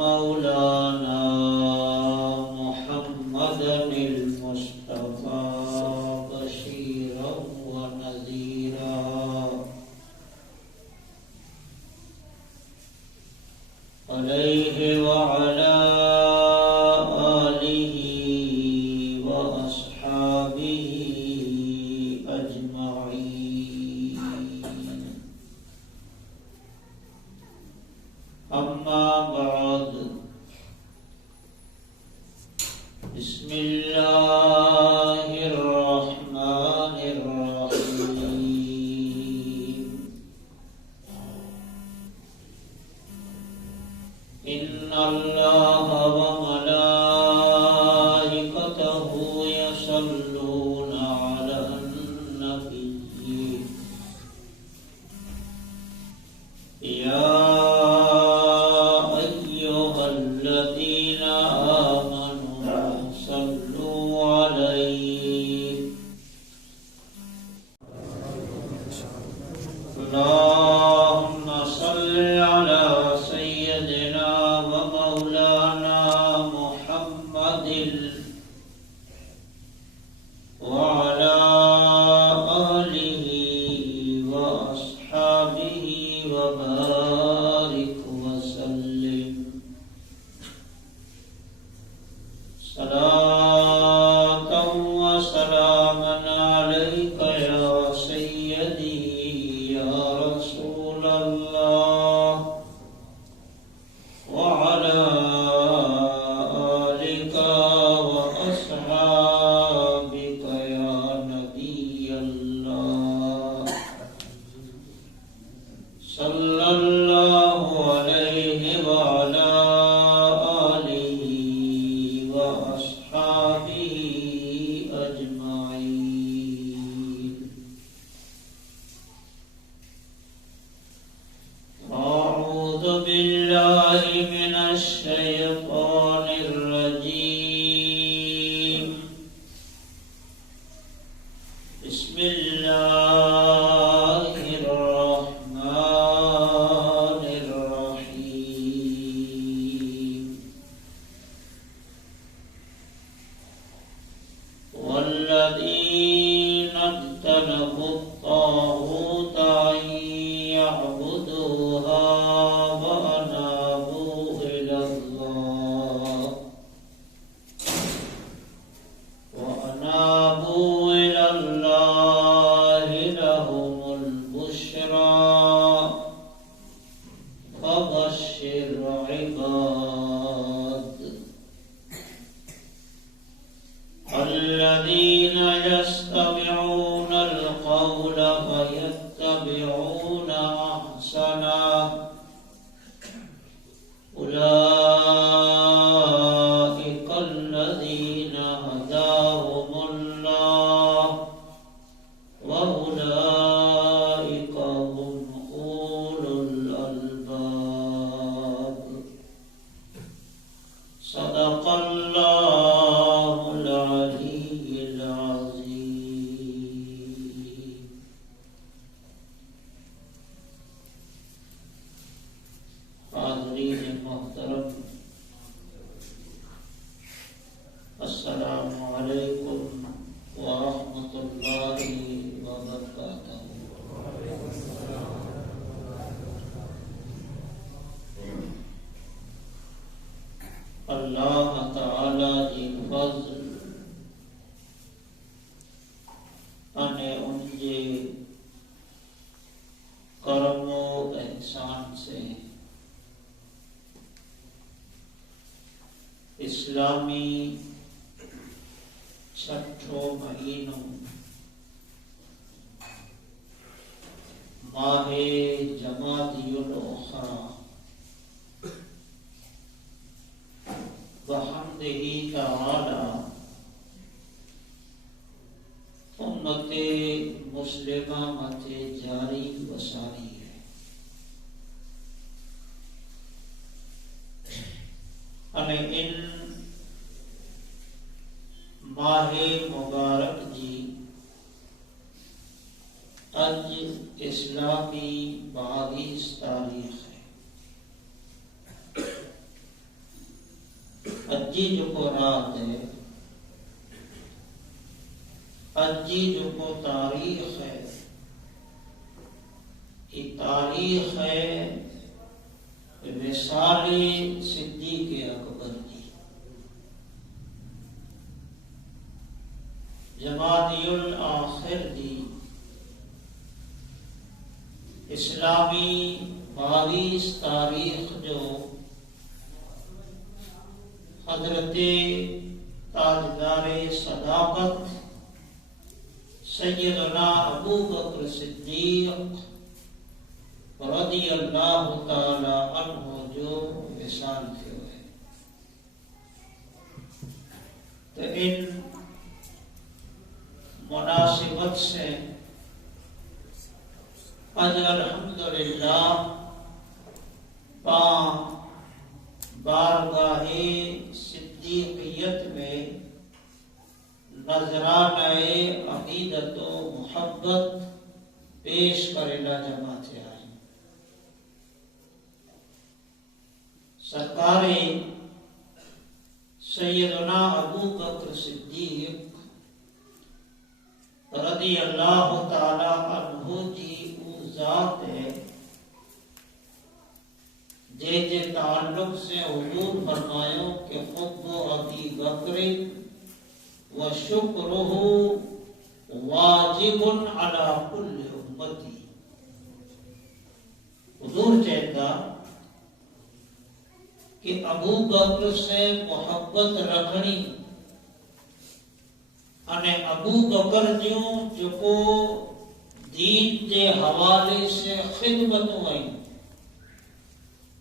ومولانا محمدا المصطفى بشيرا ونذيرا عليه وعلى آله وأصحابه أجمعين. أما بعد، بسم الله الرحمن الرحيم. إن الله وملائكته يصلون على النبي يا أيها الذين آمنوا صلوا عليه اللهم صل على سيدنا ومولانا محمد وعلى آله وأصحابه وبارك وسلم صلاة وسلاما عليك يا سيدي يا رسول الله وعلى آلك وأصحابك يا نبي الله صلى الله عليه وعلى آله وأصحابه أجمعين. أعوذ بالله من الشيطان الرجيم. بسم الله الرحمن الرحيم. والذين اجتنبوا الطاغوت أن يعبدوها وأنابوا إلى الله لهم البشرى فبشر عباد الذين يستمعون القول فيتبعون أحسنه أولئك الذين هداهم الله وأولئك هم أولو الألباب. صدق الله العلي العظيم. حاضرین محترم، السلام علیکم ورحمۃ اللہ وبرکاتہ۔ اللہ تعالی جی فضل انے ان جے کرم و احسان سے اسلامی چھٹو مہینوں ماہ جمادی الاخرى بحمدہ تعالی امت مسلمہ متے جاری وساری ہے۔ ہمیں ان ماہ مبارک جی اج اسلامی 22 تاریخ ہے۔ اجی جو کو رات ہے، اجی جو کو تاریخ ہے، یہ تاریخ ہے وصال صدیق اکبر کی، جمادی الاخر دی اسلامی 22 تاریخ جو حضرت تاجدار صداقت سیدنا ابو بکر صدیق رضی اللہ تعالی عنہ جو وصال تھے ہوئے، تو ان مناسبت سے آج الحمدللہ بارگاہ صدیقیت میں نذرانہ عقیدت و محبت پیش کرنا جمع تھے آئے۔ سرکار سیدنا ابو بکر صدیق رضی اللہ تعالی عنہ جی او ذات ہے جے تعلق سے حضور فرمایا کہ حب ابی بکر و شکرہ واجب علی کل امتی۔ حضور کہتا کہ ابو بکر سے محبت رکھنی અને ابو بکر جو کو دین کے حوالے سے خدمت ہوئی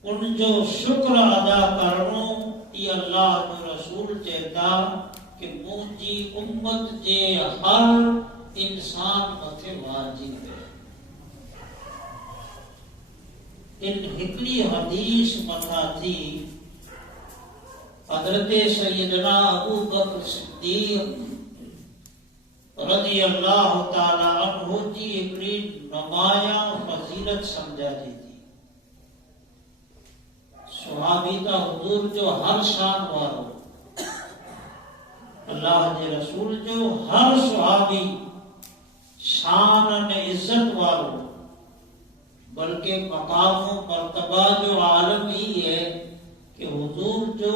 ان جو شکر ادا کرنو یہ اللہ جو رسول چاہتا کہ مجھے امت کے ہر انسان متھے واجب ہے۔ ان ہکڑی حدیث متا تھی حضرت سیدنا ابو بکر صدیق رضی اللہ تعالی عنہ جی ایکڑی نمایاں فضیلت سمجھا دیتی۔ صحابی تا حضور جو ہر شان وارو، اللہ کے رسول جو ہر صحابی شان و عزت وارو، بلکہ مقام و مرتبہ جو عالم ہی ہے کہ حضور جو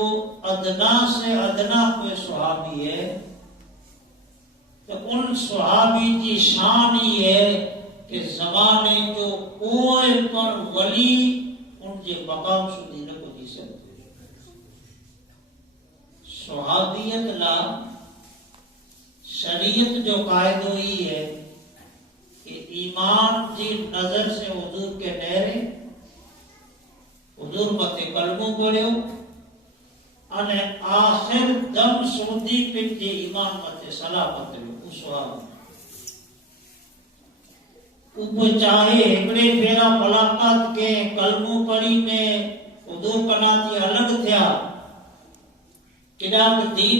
ادنا سے ادنا کوئی صحابی ہے تو ان صحابی کی شان ہی ہے کہ زمانے جو کوئی پر ولی ان کے مقام سدی نہ پہنچی سکتے۔ صحابیت لا شریعت جو قائد ہوئی ہے کہ ایمان کی نظر سے حضور کے ڈیرے حضور متے کلموں پڑھو અને આખિર દમ સુધી પેટે ઈમાન મતે સલામત રહ્યો ઉસવા ઉપર ચાહે એકડે ફેરા મુલાકાત કે કલમો પડીને ઉદો કનાથી અલગ થયા કિડાક દીન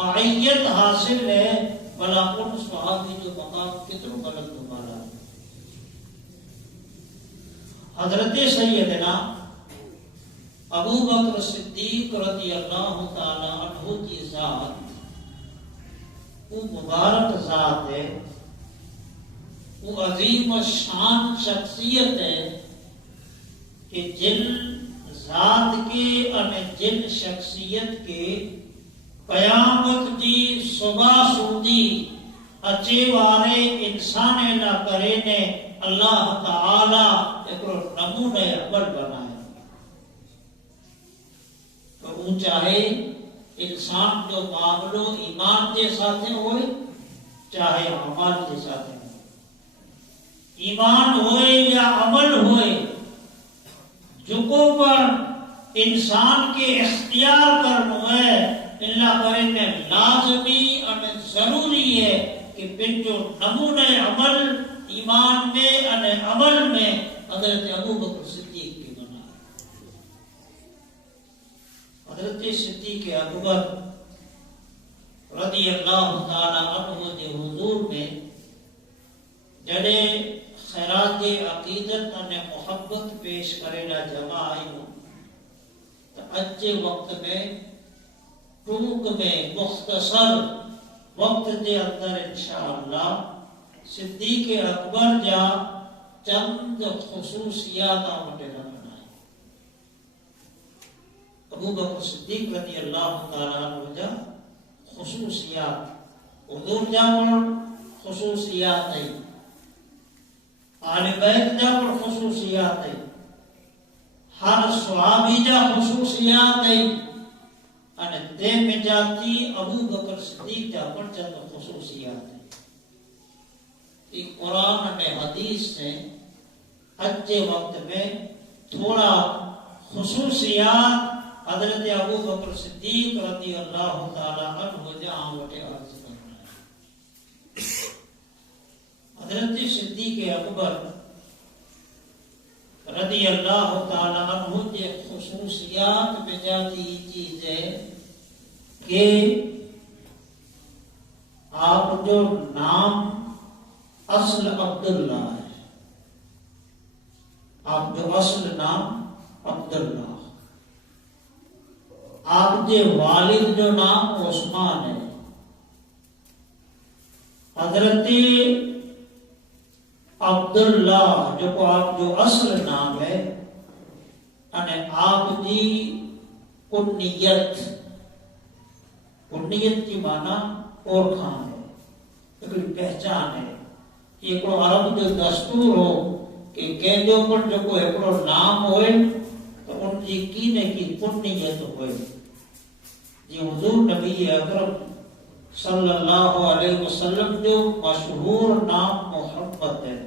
معیت حاصل ہے، بلا ان صحابی جو مقام کتنا بلند تمہارا۔ حضرت سیدنا ابو بکر صدیق رضی اللہ تعالی عنہ کی ذات وہ مبارک ذات ہے، وہ عظیم الشان شخصیت ہے کہ جن ذات کے اور جن شخصیت کے قیامت جی صبح سودی اچے وارے انسان نہ کرے نے اللہ تعالی ایک نمونہ عمل بنائے۔ تو وہ چاہے انسان جو معاملو ایمان کے ساتھ ہوئے چاہے عمل کے ساتھ ہوئے، ایمان ہوئے یا عمل ہوئے، جکو پر انسان کے اختیار کرنا ہے اللہ کرے میں لازمی اور ضروری ہے کہ پھر جو نمونہ عمل ایمان میں اور عمل میں حضرت ابو بکر صدیق کی بنا۔ حضرت صدیق اکبر رضی اللہ تعالی عنہ کے حضور میں جڑے خیرات عقیدت اور محبت پیش کرے لا جمع آئیوں تو اچھے وقت میں ٹوک میں مختصر وقت کے اندر انشاءاللہ صدیق اکبر جا چند خصوصیات آمٹے رکھنا ہے۔ ابو بکر صدیق رضی اللہ تعالیٰ عنہ جا خصوصیات، حضور جا پر خصوصیات ہے، آل بیت جا پر خصوصیات ہے، ہر صحابی جا خصوصیات ہے، اور دے میں جاتی ابو بکر صدیق جا پر چند خصوصیات ہیں۔ ایک قرآن میں حدیث سے حج کے وقت میں تھوڑا خصوصیات حضرت ابو بکر صدیق رضی اللہ تعالی عنہ جہاں وٹے عرض کرنا ہے۔ حضرت صدیق اکبر رضی اللہ تعالی عنہ کے خصوصیات میں جاتی چیز ہے کہ آپ جو نام اصل عبداللہ ہے، آپ جو اصل نام عبداللہ، آپ کے والد جو نام عثمان ہے، حضرت عبداللہ جو کو آپ جو اصل نام ہے، یعنی آپ کی کنیت، کنیت کی معنی اور خان ہے، ایک پہچان ہے، ایک عرب جو دستور ہو کہ کہندے پر جو کوئی ایکڑو نام ہوئے تو ان کی کینے کی کنیت ہوئے۔ یہ حضور نبی اکرم صلی اللہ علیہ وسلم جو مشہور نام محمد ہے،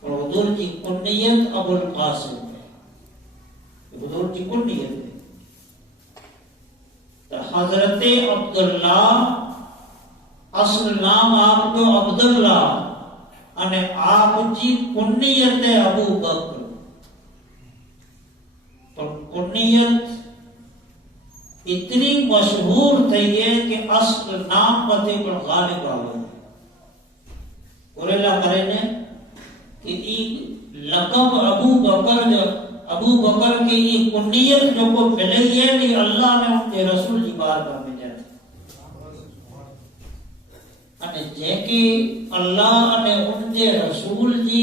اور حضور کی کنیت ابو القاسم ہے، حضور کی کنیت ہے۔ تو حضرت عبداللہ اصل نام آپ کو عبداللہ، اور آپ کی کنیت ہے ابو بکر، اور کنیت اتنی مشہور تھی ہے کہ اصل نام پتے پر غالب آئے اور اللہ کرے نے کہ یہ لقب ابو بکر کی یہ کنیت جو کو ملی ہے کہ اللہ نے ان کے رسول کی بارگاہ میں جاتے અને જે કે અલ્લાહ અને ઉનકે રસૂલ જી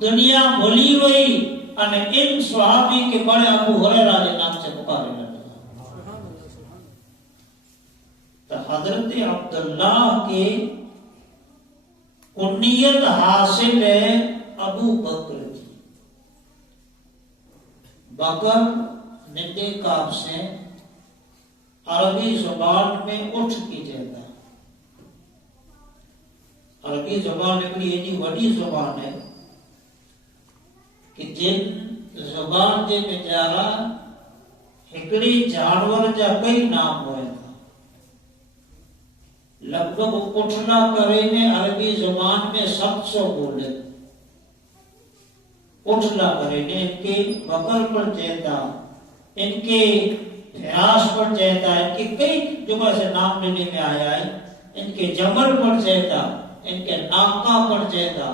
دنیا بھولی ہوئی અને ان صحابی کے بڑے ابو ہریرہ کے نام سے پکارے لگا. تو حضرت عبداللہ کی کنیت حاصل ہے ابو بکر کی. بکر ندے کاف سے عربی زبان میں اٹھ کی جاتا. عربی زبان ایکڑی ایڈی وڈی زبان ہے کہ جن زبان جے بیچارا ہکڑی جانور جا کئی نام ہوئے تھا. لگ بھگ اٹھنا کرے میں عربی زبان میں 700 بولے. اٹھنا کرے نے ان کے بکر پر جیتا، ان کے پیاس پر جیتا، ان کے کئی جگہ سے نام لینے میں آیا ہے. ان کے جمل پر جیتا، ان کے ناکا پر جیتا،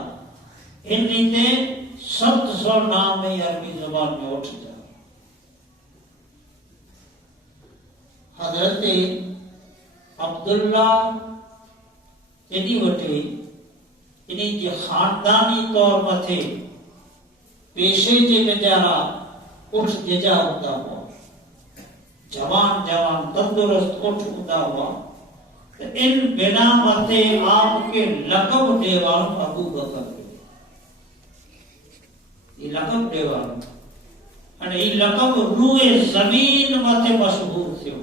ان لیتے 700 نام ہے عربی زبان میں اٹھ جا. حضرت عبداللہ جدی وٹے انہیں جی خاندانی طور متھے پیشے جے بیچارا اٹھ ججا ہوتا ہوا، جوان تندرست اٹھ ہوتا ہوا. ان بنا متے آپ کے لقب دیوان ابو بکر. یہ لقب دیوان અને એ લકબ રૂએ જમીન માથે મશહૂર થયો.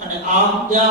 અને આપ જા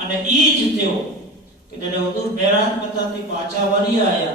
અને ઈજ થયો કે જને હુજૂર મેરાજ મતાથી પાછા વળી આયા,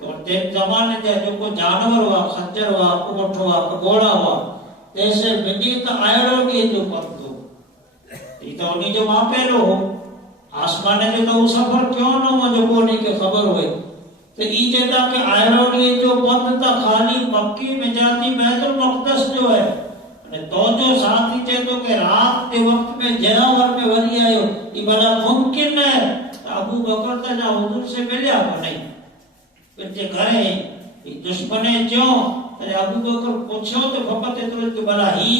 تو تین زمانے دے جو کو جانور ہوا، خنجر ہوا، اونٹ ہوا، گھوڑا ہوا، ایسے بجی تو آئرو کی جو پتو یہ تو انہیں جو وہاں پہلو ہو آسمانے جو تو سفر کیوں نہ ہو جو کو نہیں کے خبر ہوئے تو یہ چاہتا کہ آئرو کی جو پت تا خالی مکی میں جاتی بیت المقدس جو ہے تو جو ساتھی چاہتو کہ رات کے وقت میں جناور میں وری آئے یہ بڑا ممکن ہے ابو بکر تا جا حضور سے ملیا کو نہیں پھر جے گھرے دشمنے چوں تے ابو بکر پوچھو تو فقط اترو کہ بلا ہی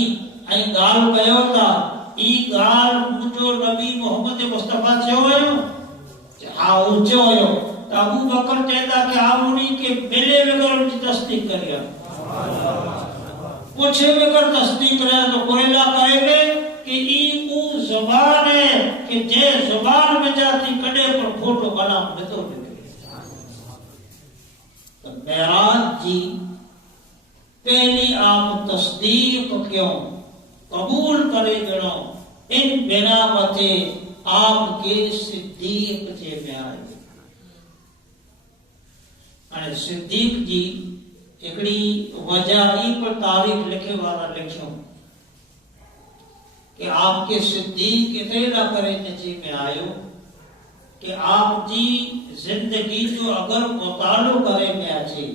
ائیں گال کہو تا ای گال مجھو نبی محمد مصطفیٰ چو ہوئے ہاں اونچو ہوئے تو ابو بکر کہتا کہ آپ انہیں کے ملے بغیر ان کی تصدیق کریا پوچھے بغیر تصدیق کریا تو کوئی نہ کہے گے کہ ای او زبان ہے کہ جے زبان میں جاتی کڑے پر فوٹو بنا بتو لگے تو معراج جی پہلی آپ تصدیق کیوں قبول کرے گنو ان بنا متے آپ کے صدیق جے میں آئے اور صدیق جی ایکڑی وجہ ای پر تاریخ لکھے والا لکھوں کہ آپ کے صدیق اتنے نہ کرے نجی میں آئے کہ آپ جی زندگی جو اگر مطالعہ کرے میں آچے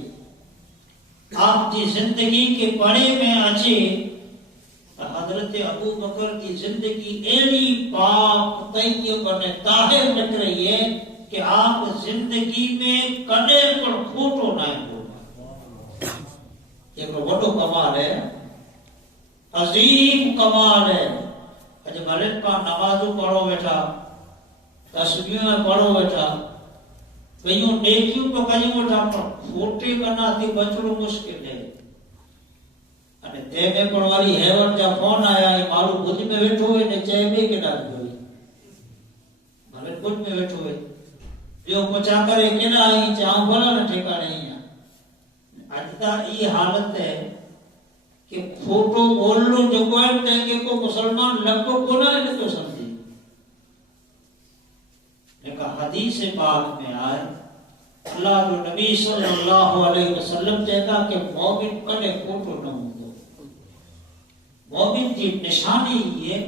آپ جی زندگی کے پڑے میں آچے حضرت ابو بکر کی زندگی ایلی پاک طیب اور طاہر لگ رہی ہے کہ آپ زندگی میں کڑے پر کھوٹو نہ ہوگا ایک بڑو کمال ہے عظیم کمال ہے جب ملک کا نمازو پڑھو بیٹھا تسبیح پڑھو بیٹھا کئیوں نیکیوں تو کئیوں بیٹھا پر کھوٹے کرنا تھی بچڑو مشکل ہے تے میں پڑھوالی ہیون جا فون آیا ہے مالو بھج میں بیٹھو ہوئے نے چاہے بے کے ڈاک ہوئی مالک بھج میں بیٹھو ہوئے جو پچا کرے کنا آئی چاہوں بھلا نہ ٹھیکا نہیں ہے اجتا ای حالت ہے کہ کھوٹو بول لو جو کوئی کہیں کو مسلمان لگ کو گناہ ہے تو سمجھے لیکن حدیث پاک میں آئے اللہ جو نبی صلی اللہ علیہ وسلم کہتا کہ مومن کنے کھوٹو نہ ہوں مومن کی نشانی یہ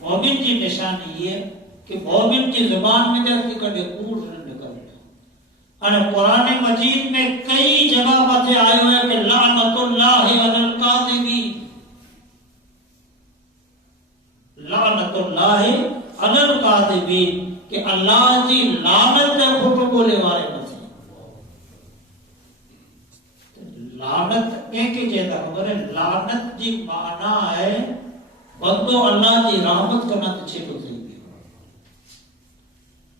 مومن کی نشانی یہ کہ مومن کی زبان میں جاتی کبھی کوڑ نہ نکلتا اور قرآن مجید میں کئی جگہ باتیں آئے ہوئے کہ لعنت اللہ علی الکاذبین لعنت اللہ علی الکاذبین کہ اللہ جی لعنت ہے کھوٹو بولے والے لعنت کے جیتا خبر ہے لعنت جی معنی ہے بندو اللہ جی رحمت کرنا تو چھیٹو تھی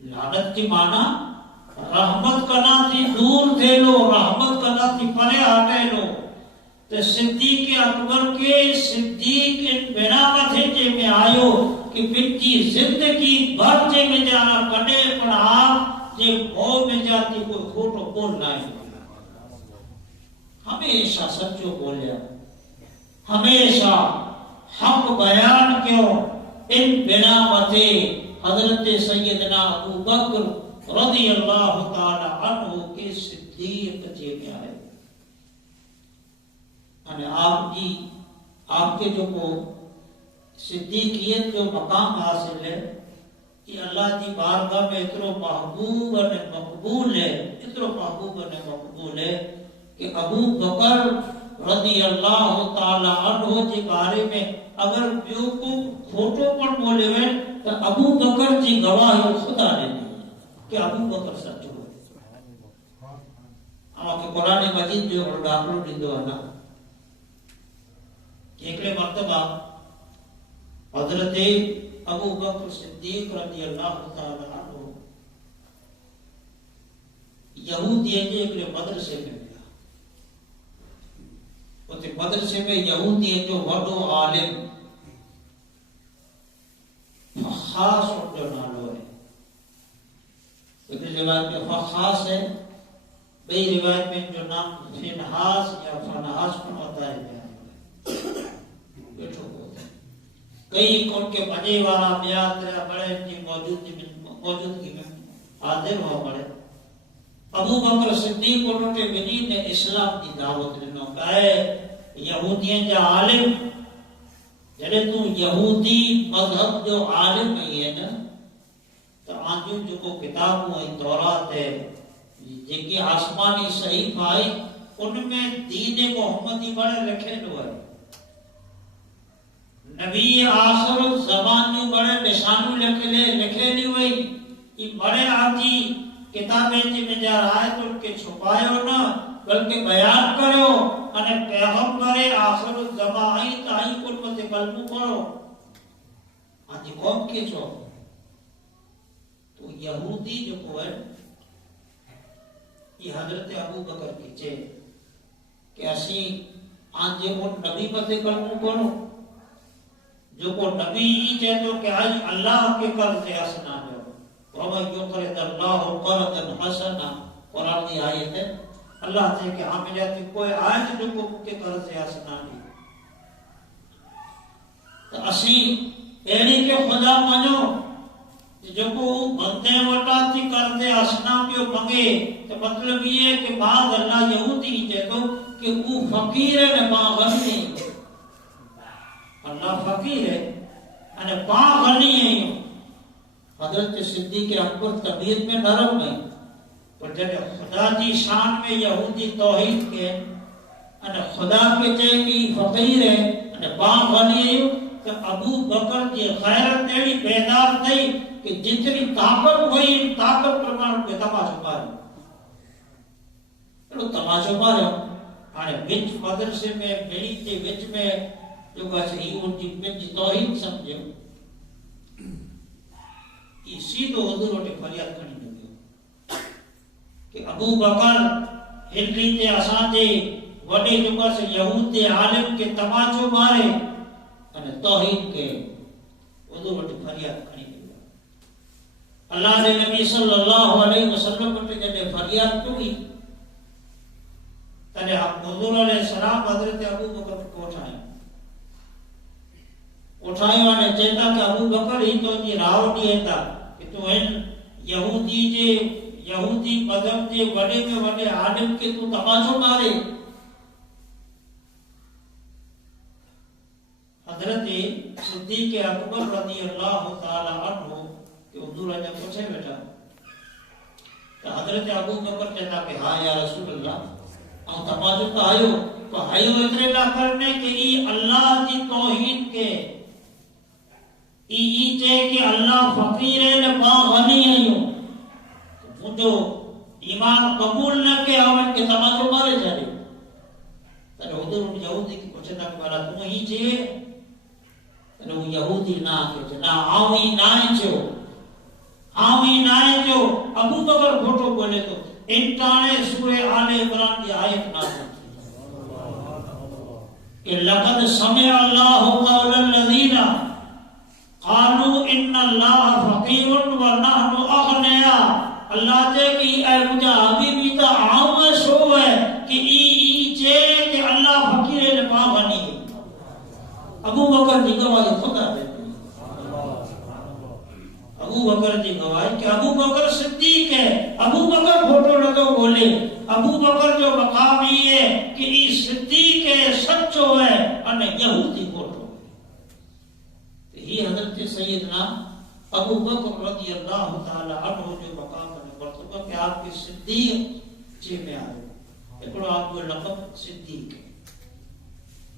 لعنت جی معنی رحمت کرنا تھی دور تھے لو رحمت کرنا تھی پرے آٹے لو تو صدیق اکبر کے صدیق بنا متھے جے میں آئیو کہ پچی زندگی بھر جے میں جانا کڑے پر آپ جے بھو میں جاتی کوئی کھوٹو بولنا ہے ہمیشہ سچو بولیا ہمیشہ حق بیان کیوں ان بنا متے حضرت سیدنا ابو بکر رضی اللہ تعالی عنہ کے صدیق جے میں آئے آپ جی آپ کے جو کو صدیقیت جو مقام حاصل ہے یہ اللہ جی بارگاہ میں اترو محبوب اور مقبول ہے اترو محبوب اور مقبول ہے کہ ابو بکر رضی اللہ تعالی عنہ کے بارے میں اگر بیو کو کھوٹو پر بولے ہوئے تو ابو بکر جی گواہی خدا نے دی کہ ابو بکر سچ ہوئے آپ کے قرآن مجید جو ڈاکلو دیدو ہے نا ایکلے مرتبہ حضرت ابو بکر صدیق رضی اللہ تعالی عنہ یہودی ایکلے مدرسے میں تے مدرسے میں یہودی جو وڈو عالم فخاص جو نالو ہے ایک روایت میں فخاص ہے بئی روایت میں جو نام فنحاس یا فنحاس پر ہوتا ہے بیٹھو ہوتا ہے کئی ان کے بنے والا بیات بڑے کی موجودگی میں حاضر ہوا پڑے ابو بکر صدیق انہوں نے اسلام کی دعوت ڈنو کہے یہودین جا عالم جڑے تو یہودی مذہب جو عالم ہی ہے نا تو آنجو جو کو کتابوں ای تورات ہے جیکی آسمانی صحیح آئی ان میں دین محمدی بڑے رکھے لو ہے نبی آخر زبان جو بڑے نشانو لکھے لی ہوئی یہ بڑے آتی کتابیں جی میں جا آیت ان کے چھپائے ہو نا بلکہ بیان کرو انہیں پیغمبر آخر زبان آئی تائی قربت قلبو کرو آتی قوم کے چھو تو یہودی جو کو ہے یہ حضرت ابو بکر کی چھے کہ اسی آنجے کو نبی پتے قلبو کرو جو کو نبی ہی چھے تو کہ آج اللہ کے قرض حسنا جو وَمَنْ يُقْرِضَ اللَّهُ قَرْضًا حَسَنًا قرآن دی آیت ہے اللہ سے کہ ہمیں جاتی کوئی آیت جو کو کے قرض حسنا دی تو اسی ایلی کے خدا منو جو کو بندے وٹا تھی قرض حسنا پیو منگے تو مطلب یہ ہے کہ بعض اللہ یہودی ہی چھے تو کہ وہ فقیر ہے نہ ماں غنی اللہ فقیر ہے یعنی پاں غنی ہے حضرت صدیق اکبر طبیعت میں نرم ہے پر جب خدا کی شان میں یہودی توحید کے یعنی خدا کے چاہے کہ فقیر ہے یعنی پاں غنی ہے تو ابو بکر کی غیرت ایڑی بیدار تھی کہ جتنی طاقت ہوئی طاقت پرمان پہ تماشا پارے تو تماشا پارے آنے بچ مدرسے میں ملی کے بچ میں جو کہا ہی ان کی بچ توحید سمجھے اسی تو حضور نے فریاد کرنی لگی کہ ابو بکر ہلری تے آسان دے وڈے جو کہا سے یہود دے عالم کے تماشا مارے اور توحید کے حضور نے فریاد کرنی لگی اللہ نے نبی صلی اللہ علیہ وسلم نے جب فریاد کی تنے حضور علیہ السلام حضرت ابو بکر کو اٹھائے وانے چیتا کہ ابو بکر ہی تو جی راو دیئے تھا کہ تو ان یہودی مذہب دے وڈے میں وڈے عالم کے تو تماشا مارے حضرت صدیق اکبر رضی اللہ تعالی عنہ کہ حضور نے پوچھے بیٹا کہ حضرت ابو بکر کہتا کہ ہاں یا رسول اللہ ہم تماشا تو آئیو تو آئیو اتنے نہ کرنے کہ ای اللہ کی توحید کے ای چاہے کہ اللہ فقیر ہے نہ ماں غنی ہے وہ جو ایمان قبول نہ کہ ہمیں کے تماشا مارے جا رہے تر حضور ان یہودی کی پوچھے تھا کہ بارا تم ہی چاہے تر وہ یہودی نہ کہ نہ آوی نہ چھو آوی نہ چھو ابو بکر پھوٹو بولے تو انتانے سورہ آل عمران کی آیت نازل کہ لقد سمع اللہ قول الذین قالوا ان اللہ فقیر ونحن اغنیاء اللہ تے کہ اے مجھا حبیبی تا عام شو ہے کہ ای چے کہ اللہ فقیر ہے پا غنی ہے ابو بکر کی گواہی خدا دیتے ابو بکر کی گواہی کہ ابو بکر صدیق ہے ابو بکر پھوٹو نہ تو بولے ابو بکر جو مقام ہی ہے کہ ای صدیق ہے سچو ہے اور یہودی پھوٹو یہ حضرت سیدنا ابو بکر رضی اللہ تعالی عنہ جو مقام ہے مرتبہ کہ آپ کے صدیق چے میں آئے ایکڑو آپ جو لقب صدیق ہے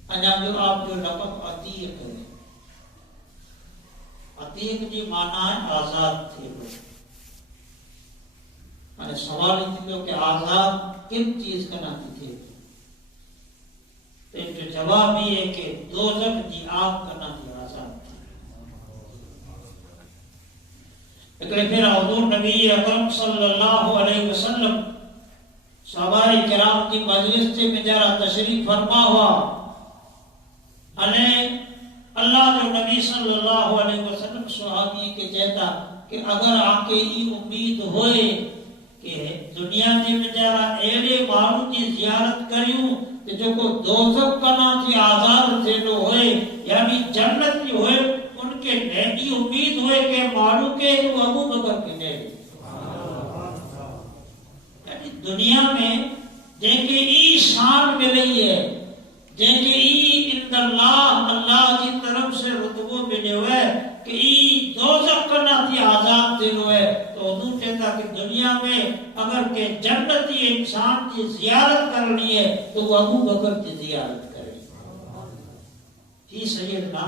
انجا جو آپ جو لقب عتیق ہے عتیق جی معنی ہے آزاد تھے میں نے سوال ہی کہ آزاد کن چیز کا نام تھے تو جو جواب یہ ہے کہ دوزخ جی آپ کا نام آزاد تھا لیکن پھر حضور نبی اکرم صلی اللہ علیہ وسلم صحابہ کرام کی مجلس سے مجارہ تشریف فرما ہوا اللہ جو نبی صلی اللہ علیہ وسلم صحابی کے کہتا کہ اگر آپ کے یہ امید ہوئے کہ دنیا میں مجارہ ایڑے مارو کی زیارت کریوں کہ جو کو دوزخ کا نا تھی آزاد تھے جو ہوئے یعنی جنت کی ہوئے ان کے نئی امید ہوئے کہ مارو کے تو ابو بکر کے لئے یعنی دنیا میں جنکے ای شان ملی ہے، جنکے ای عند اللہ کی طرف سے رتبو ملے ہوئے کہ ای دوزخ کرنا تھی آزاد دل ہوئے، تو حضور کہتا کہ دنیا میں اگر کہ جنتی انسان کی زیارت کرنی ہے تو وہ ابو بکر کی زیارت کرے۔ جی سیدنا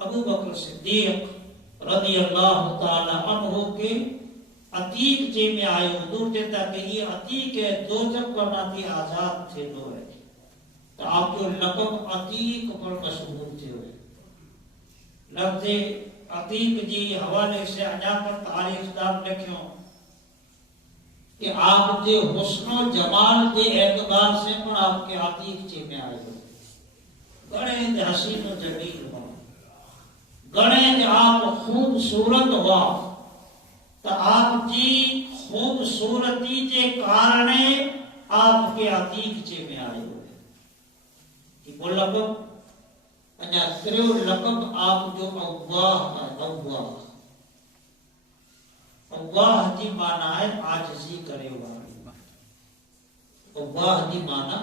ابو بکر صدیق رضی اللہ تعالی عنہ کے عتیق جے میں آئے، حضور کہتا کہ یہ عتیق ہے، دوزخ کرنا تھی آزاد تھے لو ہے، تو آپ جو لقب عتیق پر مشہور تھے ہوئے۔ لفظ عتیق جی حوالے سے اجا پر تاریخ دار لکھیوں کہ آپ کے حسن و جمال کے اعتبار سے پر آپ کے عتیق جے میں آئے ہوئے، گڑے حسین و جمیل ہوا، گڑے آپ خوبصورت ہوا، تو آپ کی خوبصورتی کے کارنے آپ کے عتیق جے میں آئے ہوئے۔ وہ لقب اجا تریو لقب آپ جو اللہ ہے، اللہ جی معنی ہے عاجزی کرے والا، اللہ جی معنی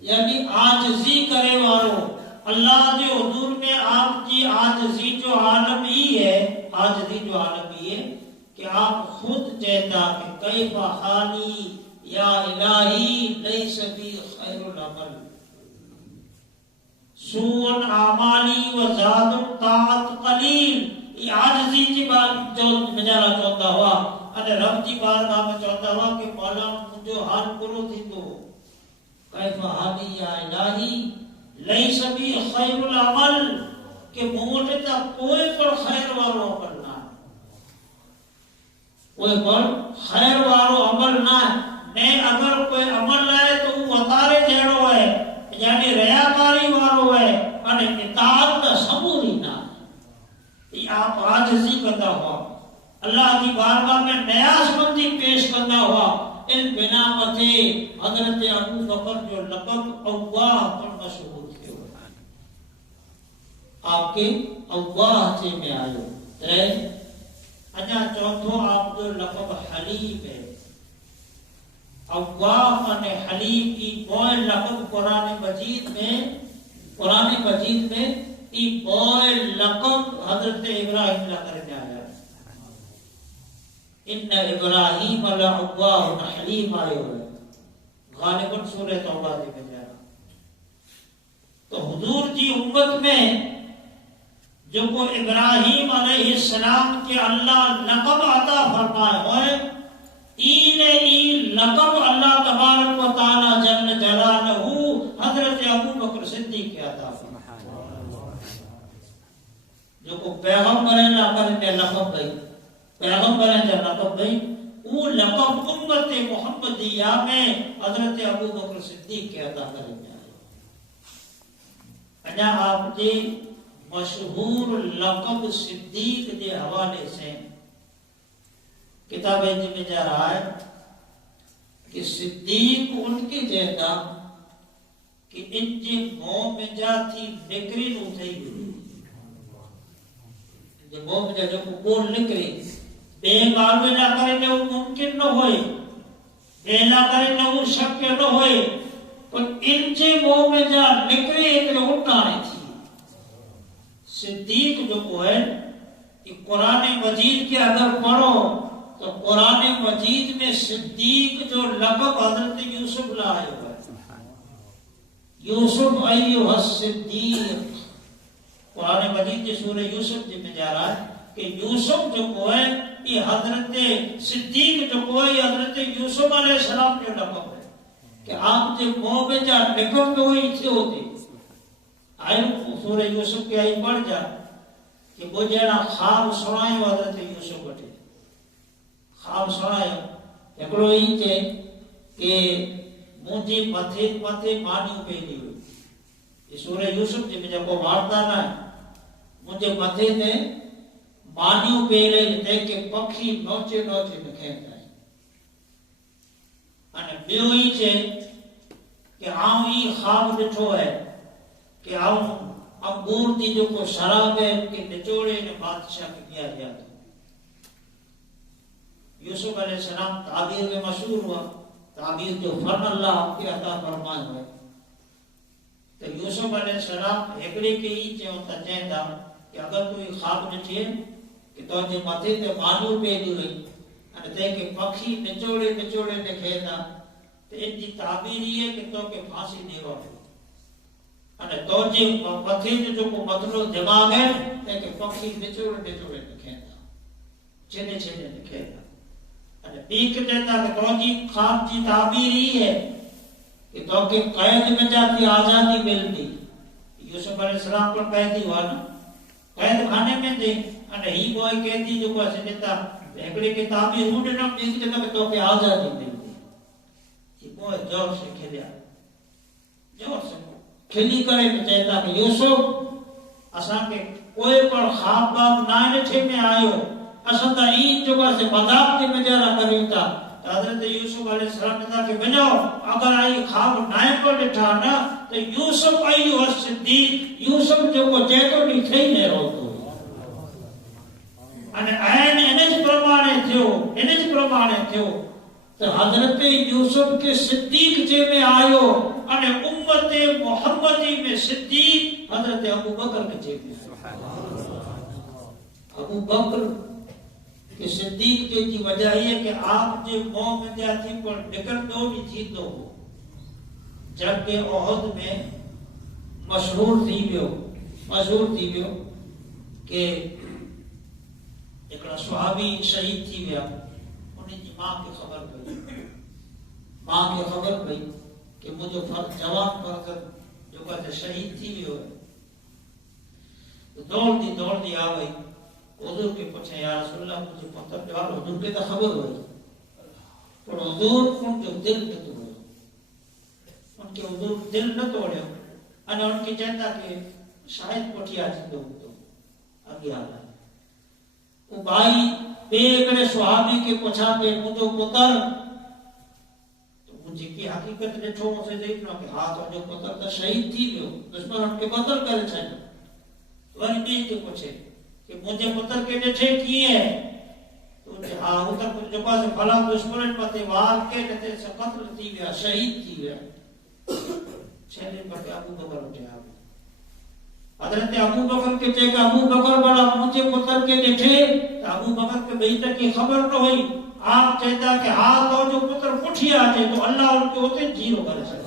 یعنی عاجزی کرے والو۔ اللہ کے حضور میں آپ کی عاجزی جو عالم ہی ہے، عاجزی جو عالم ہی ہے کہ آپ خود کہتا کہ کیف حالی یا الہی لیس بی خیر العمل سوء اعمالی و زاد الطاعت قلیل۔ یہ عاجزی کی بات جو نظارہ چاہتا ہوا اور رب کی بارگاہ میں چاہتا ہوا کہ مولا مجھے حال کرو تھی تو کیف حالی یا الہی لیس بی خیر العمل کہ موٹے تا کوئی پر خیر والو عمل نہ ہے، کوئی پر خیر والو عمل نہ ہے، اگر کوئی عمل لائے تو وہ اتارے جیڑو ہے، یعنی ریاکاری والو ہے اور اطاعت کا صبوری نہ ہے۔ یہ آپ عاجزی کرتا ہوا، اللہ کی بارگاہ میں نیاز مندی پیش کرتا ہوا، ان بنا متے حضرت ابو بکر جو لقب اللہ پر مشہور تھے آپ کے اللہ سے میں آئے ترے اجا چوتھو آپ جو لقب حلیم ہے، اللہ نے حلیم کی بوئے لقب قرآن مجید میں یہ بوئے لقب حضرت ابراہیم لا کرنے آیا، ان ابراہیم لأواه حلیم آئے ہوئے، غالباً سورہ توبہ میں جا رہا۔ تو حضور کی امت میں جو کو ابراہیم علیہ السلام کے اللہ لقب عطا فرمائے ہوئے، ای لقب اللہ تبارک و تعالی جل جلالہ حضرت ابو بکر صدیق کے عطا فرمائے، جو کو پیغمبر اللہ کرنے لقب گئی، پیغمبر اللہ لقب گئی، وہ لقب امت محمدیہ میں حضرت ابو بکر صدیق کے عطا کرنے آئے۔ اجا آپ کے مشہور لقب صدیق کے حوالے سے کتابیں میں جا رہا ہے کہ صدیق ان کے جیتا کہ ان کے منہ میں جاتی نکری اٹھائی ہوئی، جو منہ میں جا جو بول نکری بے معلوم نہ کرے وہ ممکن نہ ہوئے، بے نہ کرے وہ شکیہ نہ ہوئے، پر ان کے منہ میں جا نکری ایک اٹھا نہیں تھی۔ صدیق جو کو ہے کہ قرآن مجید کے اگر پڑھو تو قرآن مجید میں صدیق جو لقب حضرت یوسف لائے ہوئے، یوسف ایوہ الصدیق، قرآن مجید کے سورہ یوسف جی میں جا رہا ہے کہ یوسف جو کو ہے یہ حضرت صدیق جو کو ہے یہ حضرت یوسف علیہ السلام جو لقب ہے کہ آپ جو منہ میں جا لقب میں ہوئی تھے ہوتی آئے سورہ یوسف کے آئی پڑھ جا کہ وہ جینا خواب سنائے حضرت یوسف بٹے خواب سنائے ایکڑو ہی تھے کہ مجھے متھے مانی پہلی ہوئی، یہ سورہ یوسف جی میں جب وہ وارتا نہ ہے مجھے متھے تے مانیوں پہلے تے کہ پکھی نوچے میں کھیلتا ہے، اور بیو ہی تھے کہ آؤں ہی خواب ڈٹھو ہے کہ آؤں انگور دی جو کو شراب ہے کہ نچوڑے نے بادشاہ کے کیا جاتا۔ یوسف علیہ السلام تعبیر میں مشہور ہوا تعبیر جو فن اللہ آپ کے عطا فرمائے ہوئے تو یوسف علیہ السلام ہکڑے کے ہی چوتا چہندا کہ اگر تو یہ خواب ڈٹھے کہ تو جے ماتھے تے مانو پیڈی ہوئی ان تے کہ پکھی نچوڑے نچوڑے تے کھیدا تے ان دی تعبیر یہ کہ تو کہ پھانسی دیو ان تو جے ماتھے جو کو مطلب دماغ ہے تے کہ پکھی نچوڑے نچوڑے تے کھیدا چھنے چھنے تے کھیدا ان بیک دیتا کہ تو جی خواب دی تعبیر ہی ہے کہ تو کہ قید میں جاتی آزادی ملتی یوسف علیہ السلام پر قیدی ہوا نا قید خانے میں دے انہیں ہی کوئی قیدی جو کو ایسے دیتا ایکڑے کی تعبیر ہوں دینا دیکھ دیتا کہ تو کہ آزادی ملتی یہ کوئی جور سے کھلیا جور سے کھلی کرے تو چاہتا کہ یوسف اساں کے کوئی پر خواب باب نائن چھے میں آئیو اساں تا این جو کو ایسے مذاق کے مجارہ کریتا حضرت یوسف علیہ السلام نے کہا کہ بناؤ اگر آئی خواب نائم پر لٹھا نا تو یوسف آئی و صدیق یوسف جو کو چیتو نہیں تھے ہی نہیں روتو این انج پرمانے تھیو تو حضرت یوسف کے صدیق جے میں آئیو امت محمدی میں صدیق حضرت ابو بکر کے جے میں ابو بکر کہ صدیق جو کی وجہ یہ کہ آپ جو موم میں جاتی پر نکل دو بھی تھی دو جب کہ احد میں مشہور تھی بیو کہ ایک صحابی شہید تھی گیا انہیں جی ماں کی خبر پئی کہ مجھے جوان فرزند جو کہتے شہید تھی بیو دوڑ دی آ گئی حضور کے پوچھے یا رسول اللہ مجھے پتر جواب حضور کے تو خبر ہوئی پر حضور ان جو دل نہ توڑے ان کے حضور دل نہ توڑے اور ان کی چاہتا کہ شاید پٹھیا جندو تو آگے آ رہا ہے وہ بھائی بیکڑے صحابی کے پوچھا کہ مجھے پتر تو مجھے کی حقیقت ڈٹھو اسے دیکھنا کہ ہاں تو جو پتر تا شہید تھی بیو دشمن ان کے قتل کرے چاہیے وہی بیچ کے پوچھے کہ مجھے پتر کے ڈٹھے کیے ہیں تو ہاں اتر جو پاس بھلا دشمن پتے وار کے ڈٹھے سے قتل تھی گیا شہید تھی گیا شہید پتے ابو بکر اٹھے آگے حضرت ابو بکر کے چاہے کہ ابو بکر بڑا مجھے پتر کے ڈٹھے تو ابو بکر کے بھئی تک کی خبر نہ ہوئی آپ چاہتا کہ ہاں تو جو پتر پٹھی آتے تو اللہ ان کے ہوتے جیرو کرے سکتا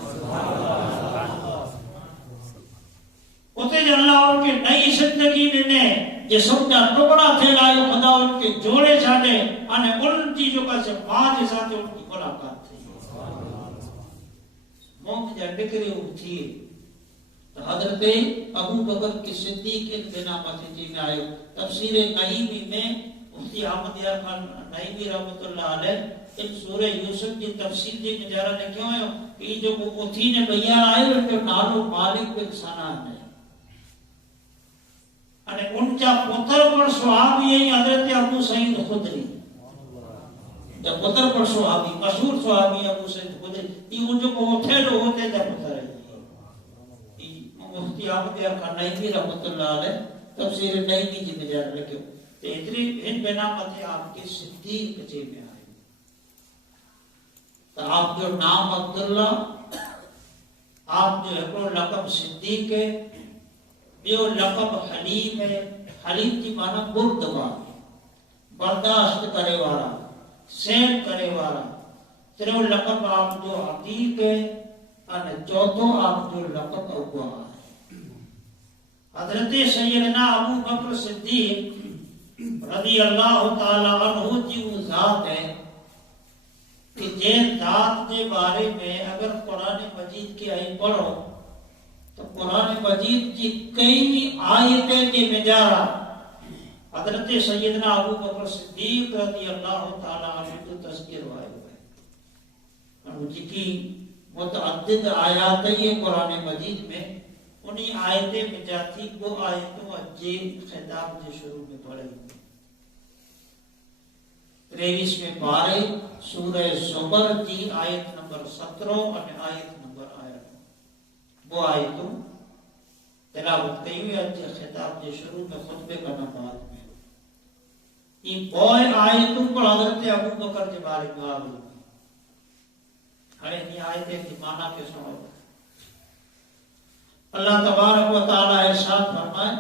ہوتے جو اللہ ان کے نئی زندگی دینے یہ سمجھا ٹکڑا تھے لائی خدا ان کے جوڑے چھاڑے ان چیزوں کا سے ماں کے ساتھ ان کی ملاقات تھی موت جا ڈکرے اٹھی تو حضرت ابو بکر کی صدیق ان بنا مسجد جی میں آئے تفسیر نعیمی میں مفتی احمد یار خان نعیمی رحمت اللہ علیہ ان سورہ یوسف کی تفسیر جی میں جارہ نے کیوں ہے کہ جو اتھی نے بیان آئے ان کے نالو مالک بن سنان ہے ان کا پتر پر صحابی ہے حضرت ابو سعید خدری جب پتر پر صحابی مشہور صحابی ابو سعید خدری یہ ان جو کو اٹھے لو ہوتے جب پتر ہے مفتی احمد یار خان نعیمی رحمت اللہ علیہ تفسیر نعیمی جی میں جار لکھو اتنی ان بنامت ہے آپ کے صدیق جی میں آئے تو آپ جو نام عبداللہ آپ جو ایکڑو لقب صدیق ہے یہ لقب حلیم ہے حلیم کی معنی بردبار برداشت کرے والا سین کرے والا تیرے لقب آپ جو عتیق ہے اور چوتھو آپ جو لقب اگوا ہے حضرت سیدنا ابو بکر صدیق رضی اللہ تعالی عنہ کی وہ ذات ہے کہ جن ذات کے بارے میں اگر قرآن مجید کی آئی پڑھو تو قرآن مجید کی کئی آیتیں کے مجارہ حضرت سیدنا ابو بکر صدیق رضی اللہ تعالی عنہ کو تذکر ہوئے اور جن کی متعدد آیاتیں قرآن مجید میں انہی آیتیں میں جاتی وہ آیتوں اجے خطاب کے شروع میں پڑھے 23 میں پارے سورہ زمر کی آیت نمبر 17 اور آیت نمبر وہ آیتوں تلاوت کی ہوئی اجے خطاب کے شروع میں خطبے کا نمبر میں یہ بوئے آیتوں پر حضرت ابو بکر کے بارے میں آگئی ہر ان آیتیں کی معنی کے سنو. اللہ تبارک و تعالی ارشاد فرمائے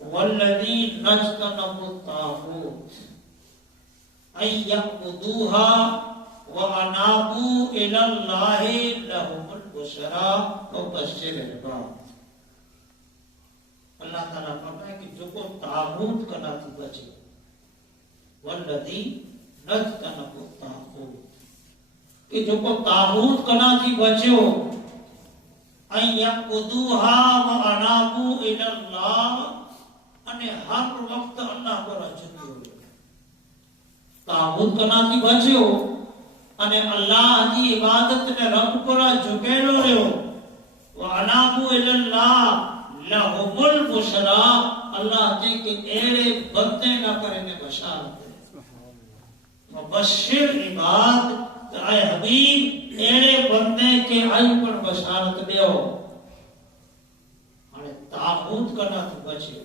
والذین اجتنبوا الطاغوت ان یعبدوها وانابوا الی اللہ لهم البشرى وبشر عباد. اللہ تعالیٰ فرمائے کہ جو کو طاغوت کرنا تھی بچے والذین اجتنبوا الطاغوت کہ جو کو طاغوت کرنا تھی بچو ان یعبدوها وانابوا الی اللہ અને હર વખત અલ્લાહ પર ઝુક્યો તાબૂત કનાથી બચ્યો અને અલ્લાહની ઇબાદત ને રબ પર ઝુકેલો રહ્યો વઅનાબુ ઇલલ્લાહ લહુલ બુશરા અલ્લાહ તે કે એરે બંદે ન કરીને બશારત મુબશિર ઇબાદ આય હબીબ એરે બંદે કે આઈ પર બશારત દેઓ અને તાબૂત કનાથી બચ્યો.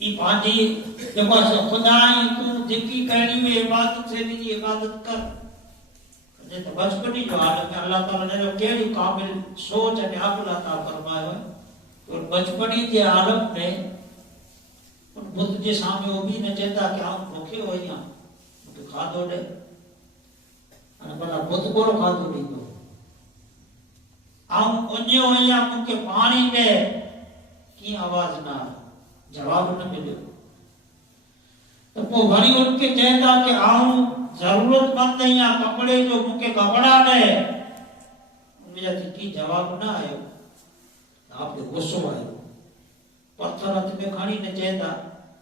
ای پانچی دیکھو خدا ہی تو جکی کہنی میں عبادت سے بھی عبادت کر تو بچپنی جو عالم ہے اللہ تعالیٰ نے جو کیڑی کامل سوچ ہے عقل عطا فرمایا ہے اور بچپنی کے عالم میں ان بت کے سامنے وہ بھی نہ چاہتا کہ ہم بھوکے ہو یا تو کھا دو دے بلا بت کو کھا دو نہیں دو ہم انجے ہو یا کیونکہ پانی میں کی آواز نہ جواب نہ ملے تو وہ بھری ان کے کہتا کہ آؤں ضرورت مند ہے یا کپڑے جو مکے کپڑا دے میرا کی جواب نہ آئے آپ کے غصو آئے پتھر ہاتھ میں کھانی نہ چاہتا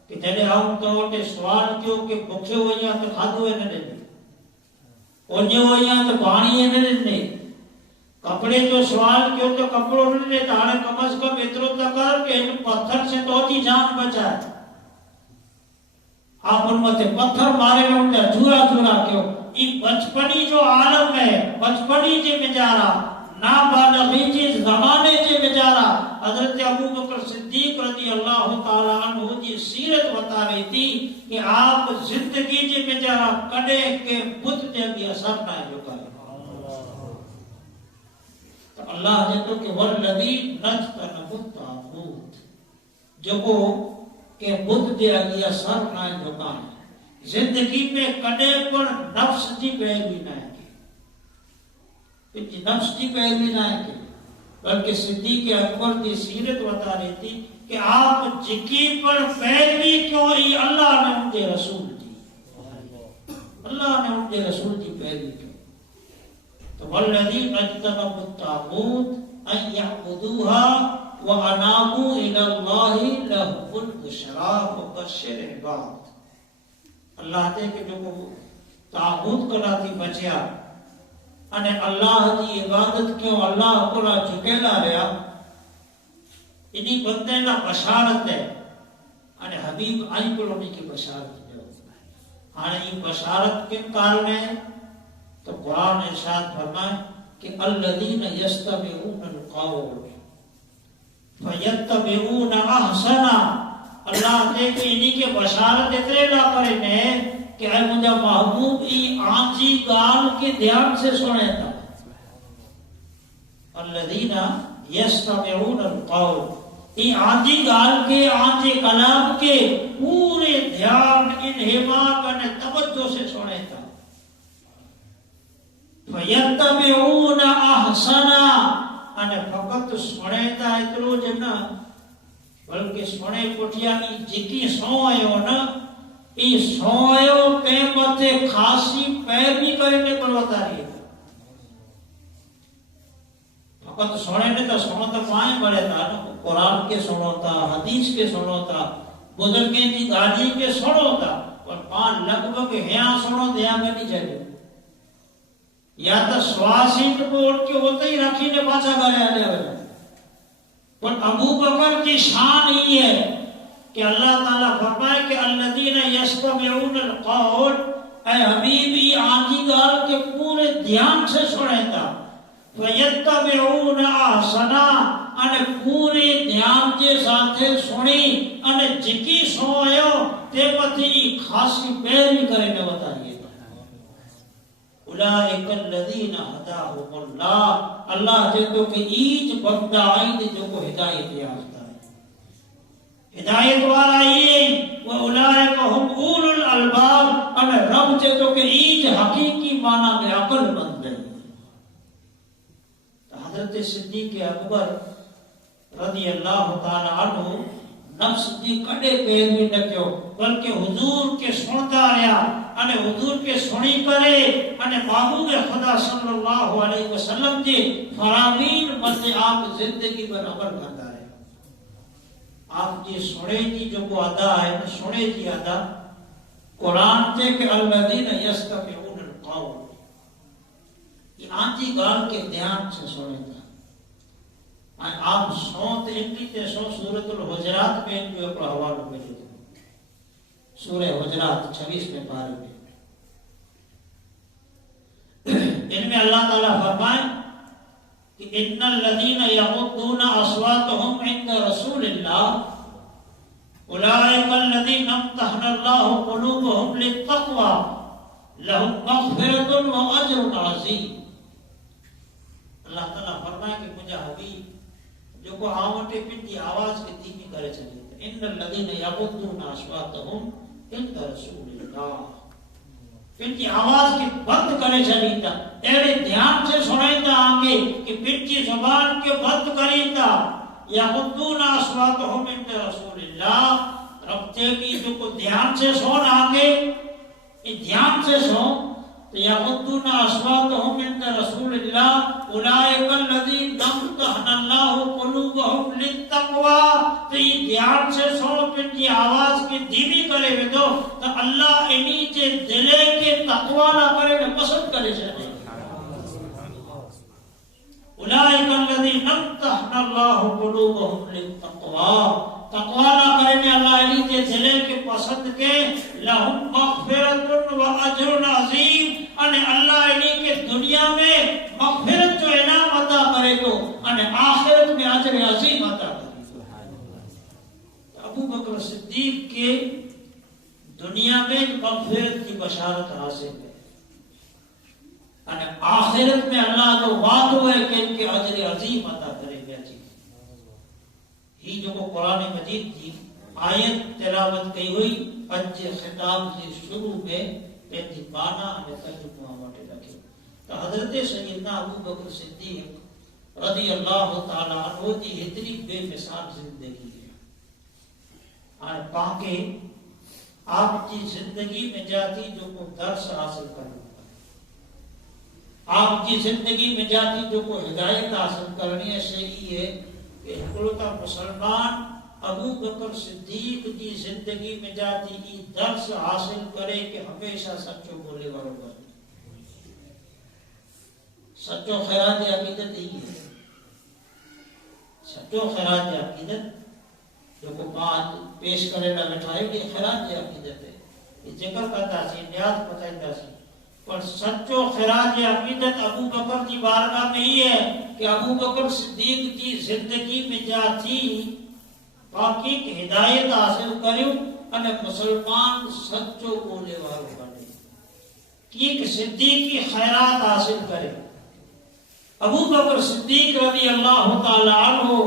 کہ جڑے آؤں تو اٹھے سوال کیوں کہ بکھے ہو یا تو کھادو ہے نہ دے اونجے ہو یا تو پانی ہے نہ دے کپڑے جو سوال کیوں تو کپڑوں نہ دے تانے کم از کم اترو تک کر کہ ان پتھر سے تو جی جان بچائے آپ ان متے پتھر مارے میں انہیں جھورا جھورا کیوں یہ بچپنی جو عالم ہے بچپنی جے بچارا نابالغی جے زمانے جے بچارا حضرت ابو بکر صدیق رضی اللہ تعالیٰ عنہ جی سیرت بتا رہی تھی کہ آپ زندگی جے بچارا کڑے کے بت جے بھی اثر نہ جو کرے تو اللہ جے تو کہ والذی نجتنب الطاغوت جو کو کہ بدھ دے اگیا سر نہ جھکائیں زندگی میں کڈے پر نفس جی پیروی نہ کہ نفس جی پیروی نہ کہ بلکہ صدیق اکبر کی سیرت بتا رہی تھی کہ آپ جکی پر پیروی کیوں ہی اللہ نے ان کے رسول دی اللہ نے ان کے رسول کی پیروی کیوں تو والذین اجتنبوا الطاغوت ان یعبدوها وَأَنَابُوا إِلَى اللَّهِ لَهُمُ الْبُشْرَى وَبَشِّرِ عِبَادِ اللہ تے کہ جو طاغوت کنا تھی بچیا انے اللہ دی عبادت کیوں اللہ کو جھکیلا رہا انہی بندے نا بشارت ہے انے حبیب آئی کلونی کی بشارت ہے ہاں یہ بشارت کن کال میں تو قرآن ارشاد فرمائے کہ الذین یستمعون القول فیتبعون احسنا اللہ دے کہ انہی کے بشارت اتنے نہ کرے نے کہ اے مجھا محبوب ای آنچی گال کے دھیان سے سنے تھا الذین یستمعون القول ای آنچی گال کے آنچی کلام کے پورے دھیان انہماک نے توجہ سے سنے تھا فیتبعون احسنا انے فقط سنے تا اترو جنا بلکہ سنے پٹھیا ای جکی سو آئیو نا ای سو آئیو قیمت خاصی پیروی کرنے پر بتا رہی ہے فقط سنے نے تو سنو تا پائیں بڑے تھا نا قرآن کے سنو تا حدیث کے سنو تا بزرگیں کی گاڑی کے سنو تا اور پان لگ بگ ہیاں سنو دیا میں نہیں چلے یا تو سواسی کو اٹھ کے ہوتے ہی رکھی نے پاچا کرے آنے والے پر ابو بکر کی شان ہی ہے کہ اللہ تعالیٰ فرمائے کہ الذین یستمعون القول اے حبیبی آنجی گال کے پورے دھیان سے سنے تھا فیتبعون احسنا انے پورے دھیان کے ساتھ سنی انے جکی سوئیو تے پتی خاصی پیروی کرنے بتائیے اولئک الذین ھداھم اللہ اللہ جے تو کہ ایج بندہ آئی جو کو ہدایت یافتہ ہے ہدایت والا یہ وہ اولئک ھم اولو الالباب اور رب جے تو کہ ایج حقیقی معنی میں عقل مند ہے حضرت صدیق اکبر رضی اللہ تعالی عنہ نفس دی کڈے پیروی نہ کیو بلکہ حضور کے سنتا رہا انے حضور کے سنی کرے انے محبوب خدا صلی اللہ علیہ وسلم کے فرامین مطلے آپ زندگی پر عمل کرتا ہے آپ جی سنے جی جو کو ادا ہے سنے جی ادا قرآن تے کہ الذین یستمعون القول یہ آنچی گال کے دھیان سے سنے تھا آپ سوت انٹی تے سو سورۃ الحجرات میں جو اپنا حوالہ میں جو سورہ حجرات 26 میں پارے میں ان میں اللہ تعالیٰ فرمائے کہ ان الذین یغضون اصواتهم عند رسول اللہ اولئک اللہ قلوبہم للتقوی لہم مغفرۃ واجر عظیم. اللہ تعالیٰ فرمائے کہ مجھا حبیب جو کو آوٹے پنڈی آواز کے دھیمی کرے چلے ان الذین یغضون اصواتهم عند رسول اللہ پنڈی آواز کی بند کرے چلیتا ایڑے دھیان سے سنائیتا آگے کہ پنڈی زبان کے بند کریتا یغضون اصواتهم عند رسول اللہ ربتے کی جو کو دھیان سے سن آگے دھیان سے سن یغضون اصواتهم عند رسول اللہ اولئک الذین امتحن اللہ قلوبہم للتقوی. تو یہ دھیان سے سن پنجی آواز کی دھیمی کرے وے تو اللہ انہی جے دلے کے تقوی نہ کرے وے پسند کرے چھے. اولئک الذین امتحن اللہ قلوبہم للتقوی تقوی نہ کرے میں اللہ علی کے دلے کے پسند کے لہم مغفرت و اجر عظیم انہیں اللہ علی کے دنیا میں مغفرت جو انعام عطا کرے گو انہیں آخرت میں اجر عظیم عطا کرے گو. ابو بکر صدیق کے دنیا میں مغفرت کی بشارت حاصل ہے انہیں آخرت میں اللہ جو وعدہ ہے کہ ان کے اجر عظیم عطا کرے گا. ہی جو کو قرآن مجید کی آیت تلاوت کی ہوئی پنج خطاب کی شروع میں پہلی بانا اور ترجمہ ہمارے رکھے تو حضرت سیدنا ابو بکر صدیق رضی اللہ تعالیٰ عنہ کی اتنی بے مثال زندگی ہے اور پاکے آپ کی زندگی میں جاتی جو کو درس حاصل کرنا آپ کی زندگی میں جاتی جو کو ہدایت حاصل کرنی ہے صحیح ہے کہ اکلوتا مسلمان ابو بکر صدیق کی زندگی میں جاتی کی درس حاصل کرے کہ ہمیشہ سچو بولے والوں بنے. سچو خیرات عقیدت ہی ہے سچو خیرات عقیدت جو کو بات پیش کرے نہ بٹھائے کہ خیرات عقیدت ہے یہ ذکر کرتا سی نیاز بتائیتا سی پر سچو خراج عقیدت ابو بکر کی بارگاہ میں ہی ہے کہ ابو بکر صدیق کی زندگی میں جاتی باقی ہدایت حاصل کریو اور مسلمان سچو بولے والوں بنے کہ صدیق کی خیرات حاصل کرے. ابو بکر صدیق رضی اللہ تعالیٰ عنہ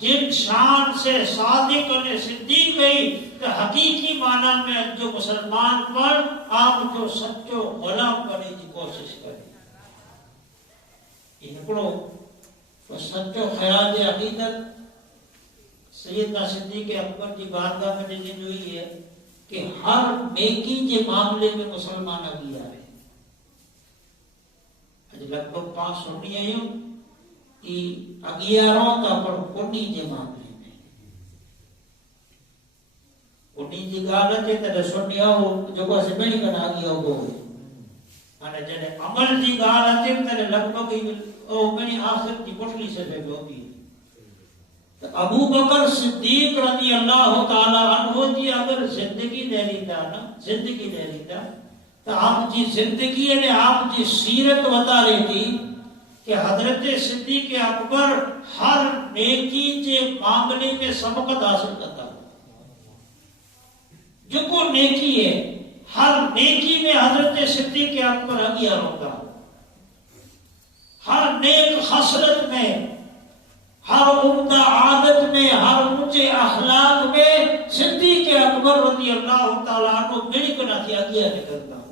جن شان سے صادق اور صدیق گئی کہ حقیقی معنی میں جو مسلمان پر آپ جو سچو غلام بنے کی کوشش کریں انکڑو سچو خیرات عقیدت سیدنا صدیق اکبر کی بارگاہ میں ڈیزائن ہوئی ہے کہ ہر نیکی کے معاملے میں مسلمان آگے آ رہے ہیں. لگ بھگ 500 نہیں آئیوں کہ اگیاروں کا پر کنی کے معاملے میں کنی کی گالت ہے تیرے سنی آؤ جو کو اسے بڑی کنا آگیا ہو گئے اور جنہیں عمل کی گالت ہے تیرے لگ بھگ بڑی آخر کی پٹلی سے بے ہوگی. ابو بکر صدیق رضی اللہ تعالیٰ عنہ کی اگر زندگی دے لیتا نا زندگی دے لیتا تو آپ کی زندگی نے آپ کی سیرت بتا لیتی کہ حضرت صدیق اکبر ہر نیکی کے معاملے میں سبقت حاصل کرتا جو کو نیکی ہے ہر نیکی میں حضرت صدیق اکبر آگیا ہوتا ہر نیک خصلت میں ہر عمدہ عادت میں ہر اونچے اخلاق میں صدیق اکبر رضی اللہ تعالیٰ عنہ میری گناہ کی آگیا نکلتا ہو.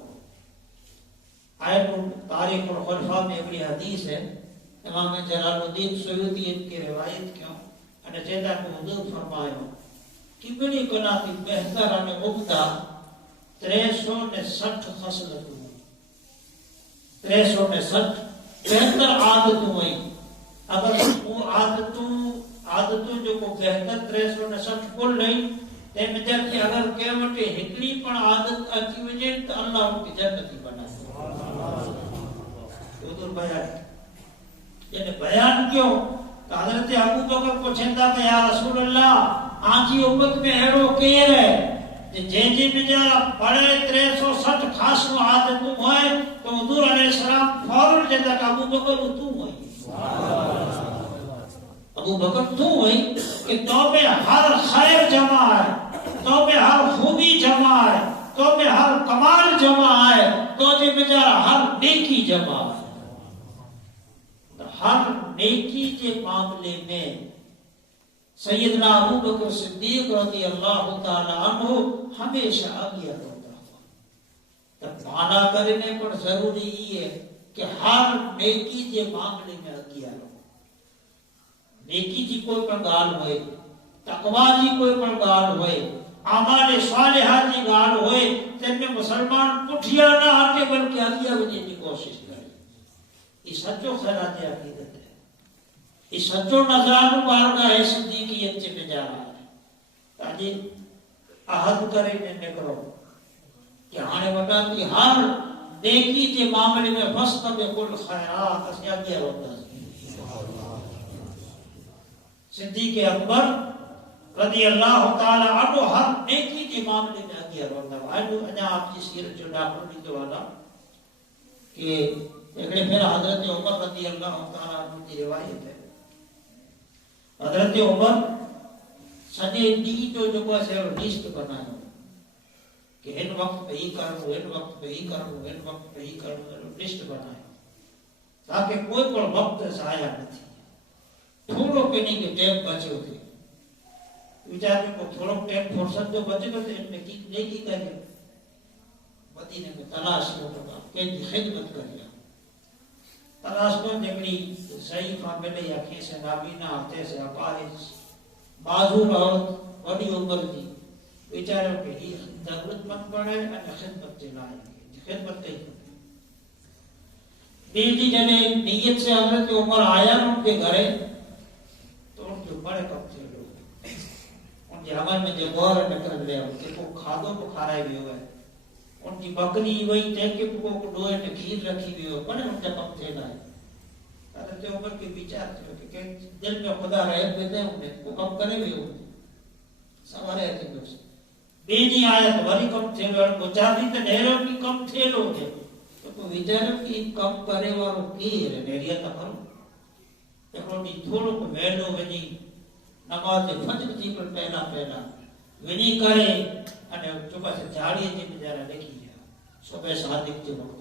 تاریخ الخلفاء میں بڑی حدیث ہے امام جلال الدین سیوطی ان کی روایت کیوں انہیں جیدہ کو حضور فرمائے کہ بڑی گناہ کی بہتر انہیں عمدہ 360 خصلت ہوئی 360 بہتر عادت ہوئی. اگر وہ عادتوں جو کو بہتر 360 کل نہیں تے میں جب اگر کیمٹے ہکڑی پر عادت اچھی وجہ تو اللہ ان کی جنتی بنا حضور بیان یعنی بیان کیوں کہ حضرت ابو بکر کو چھندا کہ یا رسول اللہ آنچی امت میں ایڑو کیر ہے جی میں جا بڑے 360 خاصو عادتوں ہوئے تو حضور علیہ السلام فوراً جدا کہ ابو بکر تو ہوئی ابو بکر تو ہوئی کہ تو میں ہر خیر جمع ہے تو میں ہر خوبی جمع ہے، تو میں ہر کمال جمع ہے، تو جی بیچارہ ہر نیکی جمع ہے۔ ہر نیکی کے معاملے میں سیدنا ابو بکر صدیق رضی اللہ تعالی عنہ ہمیشہ آگے ہوتا ہوا۔ تب مانا کرنے پر ضروری یہ ہے کہ ہر نیکی کے معاملے میں آگے رہو۔ نیکی جی کوئی پر گال ہوئے، تقوی جی کوئی پر گال ہوئے، اعمال صالحہ جی گال ہوئے، تن میں مسلمان پٹھیا نہ آتے بلکہ آگے ہونے کی کوشش کرے۔ یہ سچو خیرات عقیدت ہے، یہ سچو نظرانو بارگاہ صدیقیت سے میں جا رہا ہے۔ تاجی عہد کرے میں نکرو کہ آنے وٹا کی ہر نیکی کے معاملے میں فاستبقوا الخیرات اس آگے ہوتا ہے۔ صدیق اکبر رضی اللہ تعالی عنہ ہر نیکی کے معاملے میں آگے ہوتا ہے۔ انہا آپ کی سیرت جو ڈاکٹر بھی تو والا کہ ایکڑے پھر حضرت عمر رضی اللہ تعالی عنہ کی روایت ہے۔ حضرت عمر سجے ڈی جو کو سے لسٹ بنایا کہ ان وقت پہ ہی کروں، ان وقت پہ ہی کروں، ان وقت پہ ہی کروں، لسٹ بنایا تاکہ کوئی پر وقت ضائع نہ تھی۔ تھوڑو پنی کے ٹائم بچے ہوتے بیچارے کو تھوڑو ٹائم فرصت جو بچے ہوتے ان میں کی نیکی کرے، مدینے میں تلاش ہوگا کہ خدمت کرے، تلاش کو جگڑی ضعیفہ ملے یا کیسے نابینا آتے سے اپاہج معذور عورت وڈی عمر دی بیچاروں کے ہی ضرورت مند پڑے اور خدمت چلائیں گے، خدمت کہیں بیٹی جنے نیت سے حضرت عمر آیا ان کے گھرے تو ان کے بڑے کم تھے لوگ، ان کے عمل میں جو غور نکل لیا ان کے کو کھادوں کو کھارائے بھی ہوئے، ان کی بکری وہی ٹینکے کو ڈوئے میں کھیر رکھی ہوئی ہو، بڑے ان کے کم تھے لائے۔ حضرت عمر کے بیچار تھے کہ دل میں خدا رحم دیتے ہیں انہیں وہ کم کرے بھی ہوتے سوارے تھے دوست بیجی آیت وری کم تھے لوگ گجاری تے ڈھیروں کی کم تھے لوگ تو کو وچاروں کی کم کرے وارو کی ہے نیریا تا کرو ایکڑو ڈی تھوڑو کو ویلو ونی نماز فجر تھی پر پہلا ونی کرے અને ચોપા سے جھاڑی જે બિચારા દેખી ગયા સુબહ સાદિક જે વખત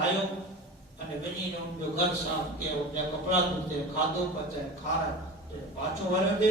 આયો અને બનીને ઉનજો ઘર સાફ કે ઉનજા કપડા ધોતે ખાધો પચે ખારા પાછો વળે દે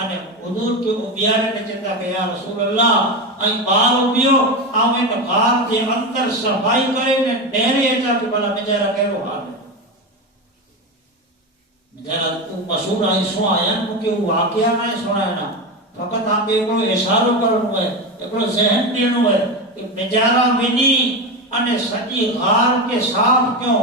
અને હુજૂર કે ઉબિયાને ચિંતા કે યા રસૂલલ્લાહ અહીં બહાર ઉભ્યો આમે ને બહાર જે અંદર સફાઈ કરીને ડેરે હતા કે ભલા બિચારા કેવો હાલ બિચારા તું મશહૂર આઈ શું આયા નું કે વાક્યા ના સુણાયના ફક્ત આપ એકલો ઇશારો કરવાનો હોય એકલો ઝહેન દેનો હોય કે બિચારા વિની અને સજી હાર કે સાફ ક્યો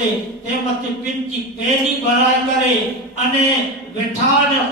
તે તેમાંથી પિંચી પહેલી બરાઈ કરે અને બેઠાને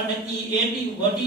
અને ઈ એડી વડી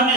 અને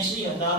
80,000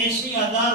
80,000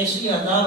80,000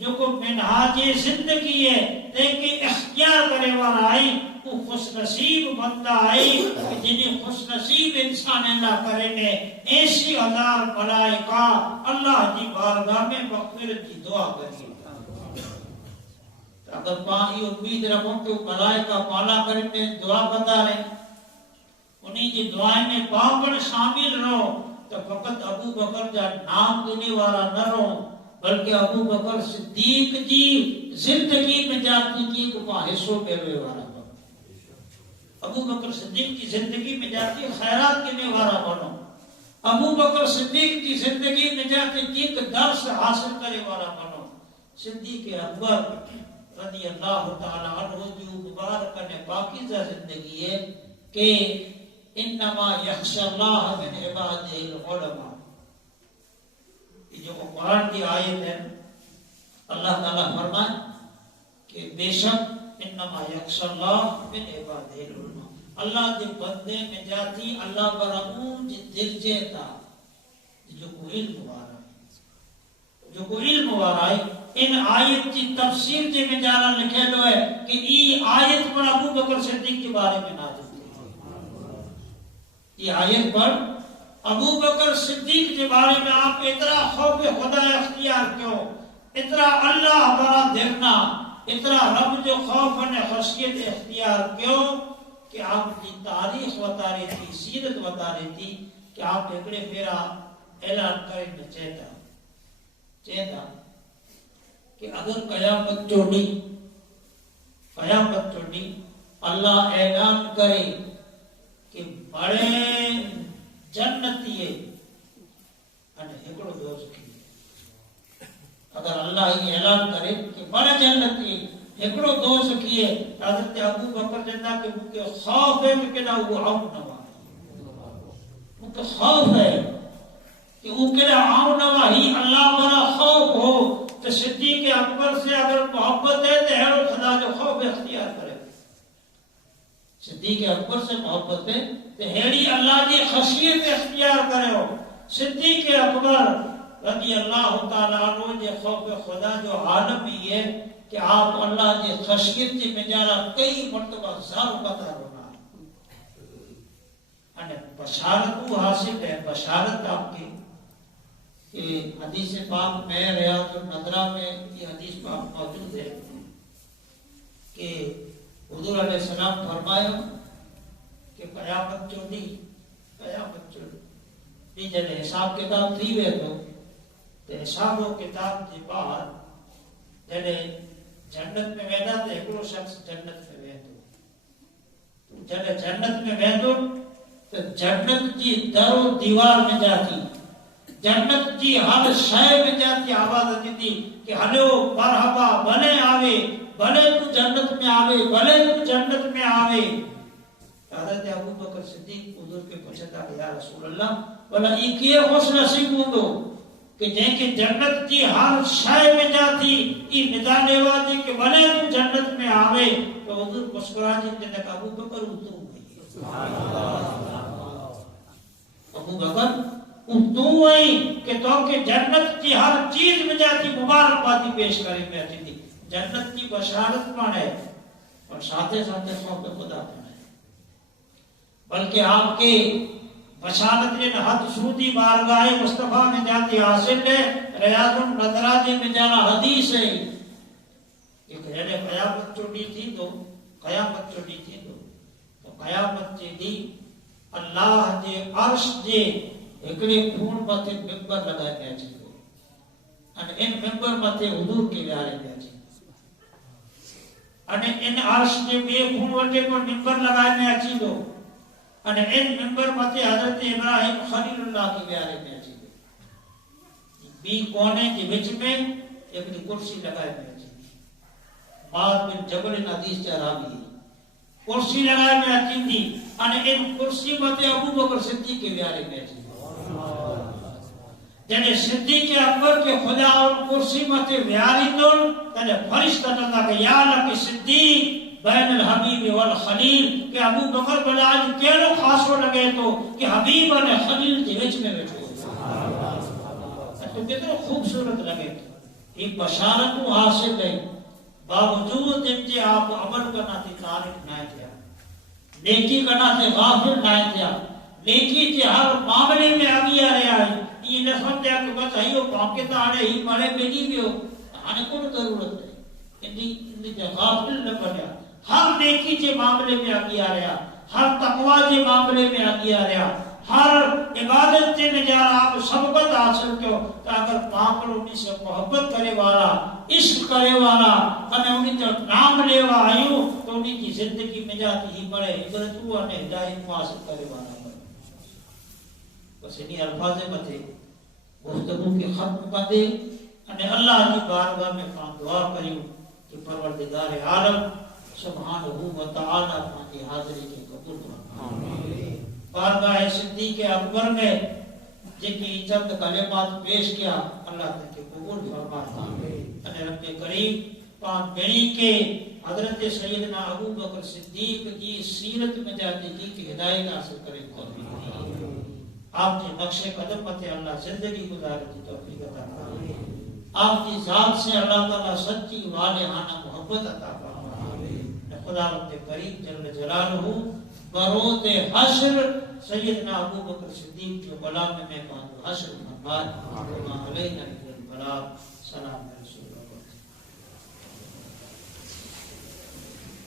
جو کو منہاج زندگی ہے لیکن اختیار کرے والا آئی وہ خوش نصیب بندہ آئی جنہیں خوش نصیب انسان اللہ کرے میں ایسی ہزار ملائکہ اللہ دی بارگاہ میں مغفرت کی دعا کرے. اگر پانی امید رکھو کہ وہ ملائکہ پالا کرے میں دعا بتا رہے انہیں جی دعائیں میں پاپڑ شامل رہو تو فقط ابو بکر جا نام دینے والا نہ رہو بلکہ ابو بکر صدیق جی زندگی میں جاتی کی کو حصوں پہلے والا بنو. ابو بکر صدیق کی زندگی میں جاتی خیرات دینے والا بنو. ابو بکر صدیق کی زندگی میں جاتی کی درس حاصل کرے والا بنو. صدیق اکبر رضی اللہ تعالی عنہ جو مبارک نے پاکیزہ زندگی ہے کہ انما یخشى اللہ من عباده العلماء. یہ جو قرآن کی آیت ہے اللہ تعالیٰ فرمائے کہ بے شک انما یخشى اللہ من عباده العلماء. اللہ دے بندے میں جاتی اللہ برامون جی درجے تا جو کو علم وارا جو کو علم وارا ہے. ان آیت کی تفسیر جے میں جانا لکھے لو ہے کہ ای آیت پر ابو بکر صدیق کے بارے میں نازل یہ آیت پر ابو بکر صدیق کے بارے میں آپ اتنا خوف خدا اختیار کیوں اتنا اللہ ہمارا دیکھنا اتنا رب جو خوف نے خشیت اختیار کیوں کہ آپ کی تاریخ بتا رہی تھی سیرت بتا رہی تھی کہ آپ ایکڑے پھیرا اعلان کریں میں چاہتا کہ اگر قیامت چوڑی اللہ اعلان کرے کہ بڑے جنتی ہے ہکڑو دوست کی اگر اللہ یہ اعلان کرے کہ بڑے جنتی ہے ہکڑو دوست کی ہے حضرت ابو بکر جنہ کے مجھے خوف ہے کہ کہنا وہ عام نوا مجھے خوف ہے کہ وہ کہنا عام نوا ہی اللہ بڑا خوف ہو تو صدیق اکبر سے اگر محبت ہے تو ہر خدا جو خوف اختیار کرے. صدیق اکبر سے محبت ہے تو ہیری اللہ کی خشیت اختیار کرے ہو. صدیق اکبر رضی اللہ تعالیٰ عنہ جے خوف خدا جو عالم ہی ہے کہ آپ اللہ کی خشیت کی مجالا کئی مرتبہ زارو قطع ہونا بشارت کو حاصل ہے. بشارت آپ کی کہ حدیث پاک میں ریاض النظرہ میں یہ حدیث پاک موجود ہے کہ حضور علیہ السلام فرمایا کہ قیامت چودی جب حساب کتاب تھی وے تو حساب و کتاب کے بعد جب جنت میں ویدا تو ایکڑو شخص جنت میں ویدو جب جنت میں ویدو تو جنت کی در و دیوار میں جاتی جنت کی ہر شے میں جاتی آواز دیتی کہ ہلو مرحبا بنے آوے بھلے تو جنت میں آوے بھلے تو جنت میں آوے. حضرت ابو بکر صدیق حضور کے پوچھتا کہ یا رسول اللہ بھلا یہ کیے خوش نصیب ہوں کہ جن کے جنت کی ہر شے میں جاتی یہ ندا لیواتی کہ بھلے تو جنت میں آوے تو حضور مسکرا جی نے کہا ابو بکر تو سبحان اللہ ابو بکر تو وہی کہ تو کہ جنت کی ہر چیز میں جاتی مبارکبادی پیش کرے میں آتی تھی. جنت کی بشارت پر ہے اور ساتھ خوف خدا پر ہے بلکہ آپ کے بشارت نے حد سودی بارگاہ مصطفیٰ میں جاتی حاصل ہے. ریاض النظرہ میں جانا حدیث ہے کہ قیامت چوڑی تھی تو قیامت چی دی اللہ جے عرش جے ایکڑے خون متے ممبر لگائے پیا چیو ان ان ممبر متے حضور کے پیارے پیا چیو ان ان عرش کے بے خون وٹے پر ممبر لگائے پیا چیو ان ان ممبر متے حضرت ابراہیم خلیل اللہ کے پیارے پیا چیو بی کونے کے وچ میں ایک کرسی لگائے پیا چیو بعد میں جبل حدیث چراوی کرسی لگائے پیا چیندی ان ان کرسی متے ابو بکر صدیق کے پیارے پیا چیو جنہیں صدیق اکبر کے خدا اور کرسی متے ویاری دون تنے فرشتہ نتا کہ یا لکی صدیق بین الحبیب والخلیل کہ ابو بکر بلاج کیلو خاصو لگے تو کہ حبیب اور خلیل کے وچ میں بیٹھو تو کتنا خوبصورت لگے یہ بشارت کو حاصل ہے باوجود ان کے آپ عمل کرنا تھی تارک نہ تھیا نیکی کرنا تھی غافل نہ تھیا نیکی کے ہر معاملے میں آگے آ رہا ہے یہ نہ سمجھا کہ بس ہیو پاکے تا آڑے ہی مارے بگی بھی ہو آنے کو ضرورت ہے ان کے غافل نہ بنیا ہر نیکی کے معاملے میں آگے آ رہا ہر تقوی کے معاملے میں آگے آ رہا ہر عبادت کے میں جا رہا آپ سبقت حاصل کیوں کہ اگر پاک پر انہیں سے محبت کرے والا عشق کرے والا ہمیں انہیں تو نام لے وا آئیوں تو انہیں کی زندگی میں جاتی ہی پڑے عبرت ہوا نے ہدایت حاصل کرے والا بس انہیں الفاظ متے گفتگو کے ختم کر دے انہیں اللہ کی بارگاہ میں کام دعا کریوں کہ پروردگار عالم سبحانہ و تعالی اپنی حاضری کے قبول فرمائے بارگاہ صدیق اکبر میں جن کی چند کلمات پیش کیا اللہ تعالی کے قبول فرمائے انہیں رب کریم پاک بینی کے حضرت سیدنا ابو بکر صدیق کی سیرت میں جاتی کی کہ ہدایت حاصل کرے آپ کے نقش قدم پتے اللہ زندگی گزارتی توفیق عطا فرمائے آپ کی ذات سے اللہ تعالی سچی والہانہ محبت عطا فرمائے خدا رب کریم جل جلالہ بروز حشر سیدنا ابو بکر صدیق کے غلام میں کہوں حشر فرمائے علینا البلاغ سلام